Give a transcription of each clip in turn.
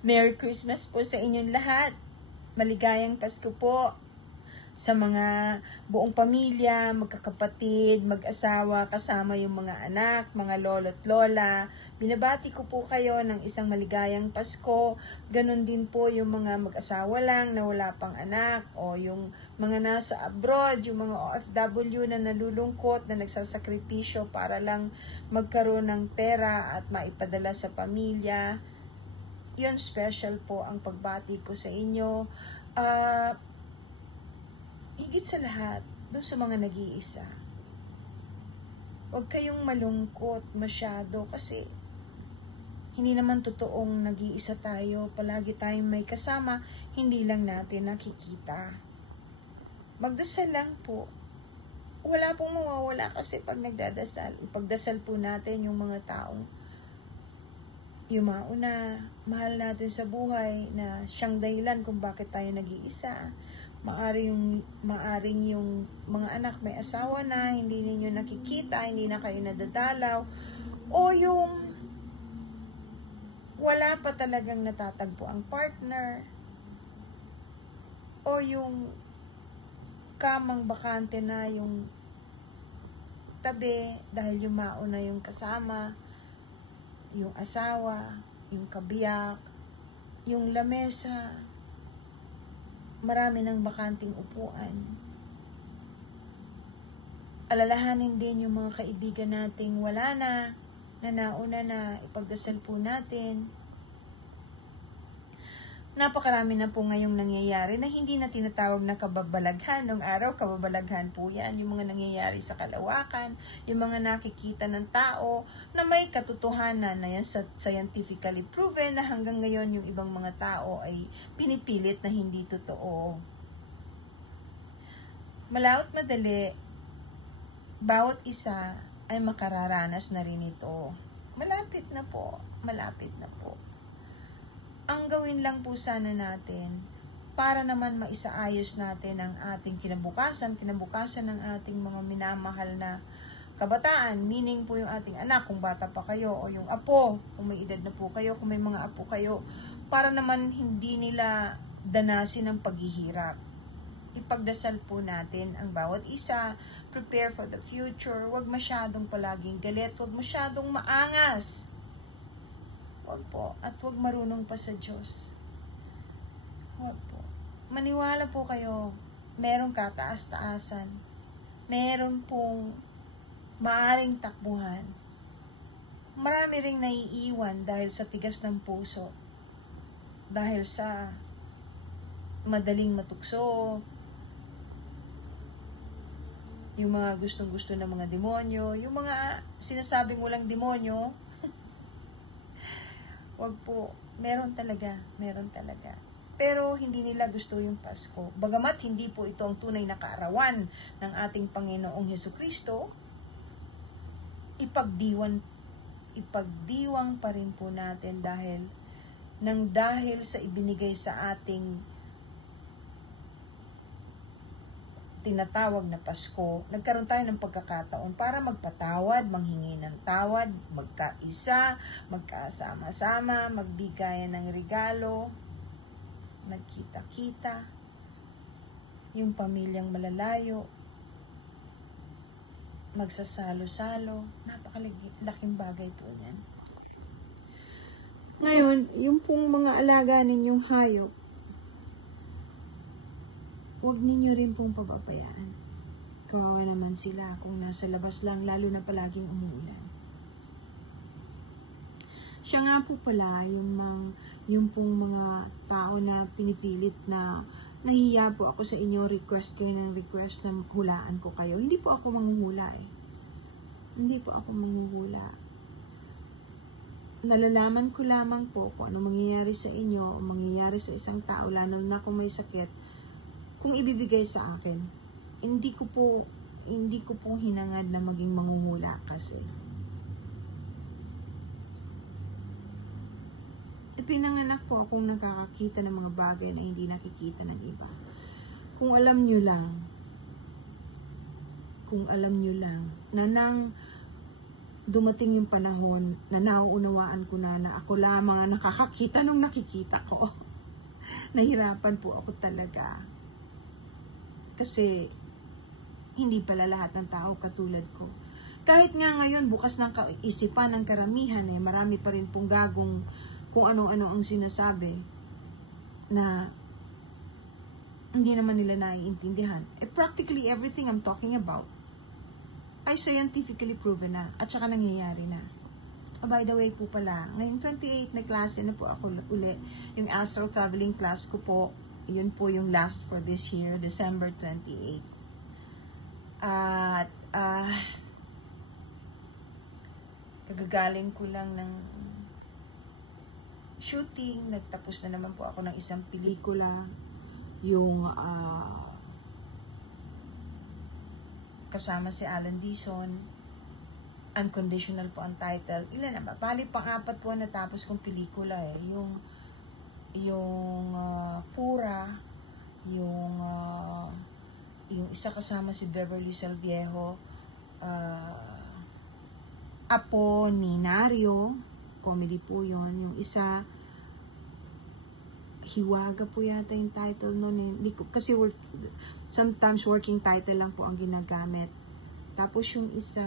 Merry Christmas po sa inyong lahat. Maligayang Pasko po sa mga buong pamilya, magkakapatid, mag-asawa, kasama yung mga anak, mga lolo't lola. Binabati ko po kayo ng isang maligayang Pasko. Ganon din po yung mga mag-asawa lang na wala pang anak o yung mga nasa abroad, yung mga OFW na nalulungkot, na nagsasakripisyo para lang magkaroon ng pera at maipadala sa pamilya. Yun, special po ang pagbati ko sa inyo. Higit sa lahat, doon sa mga nag-iisa, huwag kayong malungkot masyado kasi hindi naman totoong nag-iisa tayo. Palagi tayong may kasama, hindi lang natin nakikita. Magdasal lang po. Wala pong mawawala kasi pag nagdadasal. Ipagdasal po natin yung mga taong yumauna, mahal natin sa buhay, na siyang dahilan kung bakit tayo nag-iisa. Maaring yung mga anak may asawa na, hindi ninyo nakikita, hindi na kayo nadadalaw, o yung wala pa talagang natatagpo ang partner, o yung kamang bakante na yung tabi dahil yumauna yung kasama, yung asawa, yung kabiyak, yung lamesa, marami ng bakanting upuan. Alalahanin din yung mga kaibigan nating wala na nauna na, ipagdasal po natin. Napakarami na po ngayong nangyayari na hindi na tinatawag na kababalaghan. Nung araw, kababalaghan po yan. Yung mga nangyayari sa kalawakan, yung mga nakikita ng tao na may katotohanan na yan scientifically proven, na hanggang ngayon yung ibang mga tao ay pinipilit na hindi totoo. Malaot madali, bawat isa ay makararanas na rin ito. Malapit na po, malapit na po. Ang gawin lang po sana natin, para naman maisaayos natin ang ating kinabukasan ng ating mga minamahal na kabataan, meaning po yung ating anak, kung bata pa kayo, o yung apo, kung may edad na po kayo, kung may mga apo kayo, para naman hindi nila danasin ang paghihirap. Ipagdasal po natin ang bawat isa, prepare for the future, huwag masyadong palaging galit, huwag masyadong maangas. Huwag po. At huwag marunong pa sa Diyos. Huwag po. Maniwala po kayo, merong kataas-taasan. Meron pong maaring takbuhan. Marami ring naiiwan dahil sa tigas ng puso. Dahil sa madaling matukso. Yung mga gustong-gusto ng mga demonyo. Yung mga sinasabing walang demonyo. Wag po, meron talaga. Pero hindi nila gusto yung Pasko. Bagamat hindi po ito ang tunay na kaarawan ng ating Panginoong Hesukristo, ipagdiwang pa rin po natin dahil sa ibinigay sa ating tinatawag na Pasko, nagkaroon tayo ng pagkakataon para magpatawad, manghingi ng tawad, magkaisa, magkasama-sama, magbigayan ng regalo, magkita-kita, yung pamilyang malalayo, magsasalo-salo, napakalaking bagay po yan. Ngayon, yung pong mga alaga ninyong hayop, huwag ninyo rin pong pababayaan. Kawawa naman sila kung nasa labas lang, lalo na palaging umuulan. Siya nga po pala, yung pong mga tao na pinipilit na nahihiya po ako sa inyo, request kayo ng request na hulaan ko kayo. Hindi po ako manghuhula eh. Hindi po ako manghuhula. Nalalaman ko lamang po kung ano mangyayari sa inyo o mangyayari sa isang tao, lalo na kung may sakit, kung ibibigay sa akin. Hindi ko po hinangad na maging manghuhula kasi. Ipinanganak po akong nakakakita ng mga bagay na hindi nakikita ng iba. Kung alam nyo lang, na nang dumating yung panahon na nauunawaan ko na ako lamang ang nakakakita nung nakikita ko. Nahirapan po ako talaga. Kasi, hindi pala lahat ng tao katulad ko. Kahit nga ngayon, bukas ng kaisipan ng karamihan, marami pa rin pong gagong kung ano-ano ang sinasabi na hindi naman nila naiintindihan. Practically everything I'm talking about ay scientifically proven na at saka nangyayari na. By the way po pala, ngayong 28 may klase na po ako uli. Yung astral traveling class ko po, yun po yung last for this year, December 28. At kagagaling ko lang ng shooting, nagtapos na naman po ako ng isang pelikula, yung kasama si Alan Dizon, Unconditional po ang title. Ilan na ba? Bali pang-apat po natapos kong pelikula yung Pura, yung isa kasama si Beverly Salviejo, Apo ni Nario, comedy po yun. Yung isa, Hiwaga po yata yung title nun. Kasi sometimes working title lang po ang ginagamit. Tapos yung isa,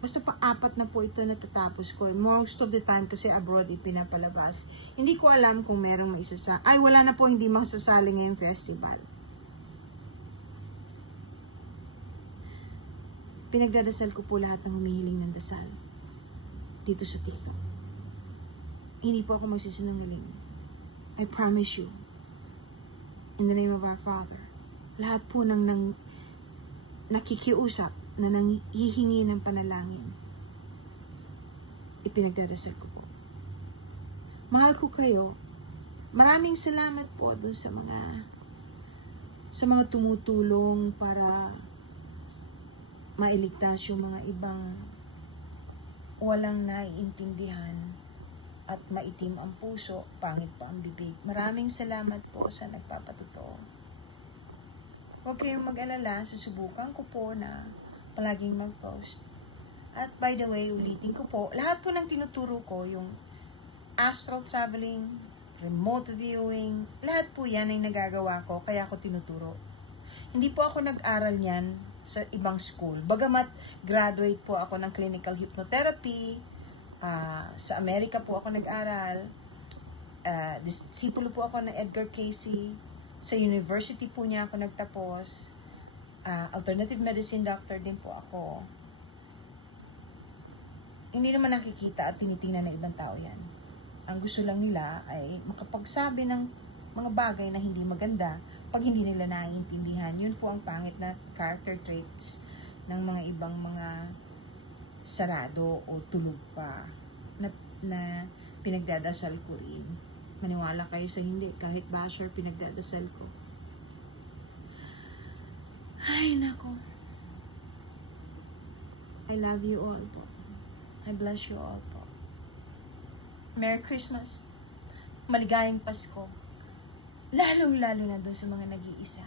basta pa-apat na po ito natatapos ko. Most of the time kasi abroad ipinapalabas. Hindi ko alam kung merong maisasa. Ay, wala na po, hindi masasali ngayong festival. Pinagdadasal ko po lahat ng humihiling ng dasal dito sa TikTok. Hindi po ako magsisinungaling. I promise you, in the name of our Father, lahat po ng nakikiusap na nanghihingi ng panalangin, ipinagdadasal ko po. Mahal ko kayo. Maraming salamat po dun sa mga tumutulong para mailigtas yung mga ibang walang naiintindihan at maitim ang puso, pangit pa ang bibig. Maraming salamat po sa nagpapatotoo. Huwag kayong mag-alala, susubukan ko po na palaging mag-post. At by the way, ulitin ko po, lahat po ng tinuturo ko, yung astral traveling, remote viewing, lahat po yan ay nagagawa ko, kaya ako tinuturo. Hindi po ako nag-aral niyan sa ibang school. Bagamat graduate po ako ng clinical hypnotherapy, sa Amerika po ako nag-aral, disipulo po ako ng Edgar Cayce, sa university po niya ako nagtapos, alternative medicine doctor din po ako. Hindi naman nakikita at tinitingnan ng ibang tao yan. Ang gusto lang nila ay makapagsabi ng mga bagay na hindi maganda pag hindi nila naiintindihan. Yun po ang pangit na character traits ng mga ibang mga sarado o tulog pa na pinagdadasal ko rin. Maniwala kayo sa hindi, kahit basher pinagdadasal ko. Ay, nako. I love you all po. I bless you all po. Merry Christmas. Maligayang Pasko. Lalong-lalo na doon sa mga nag-iisa.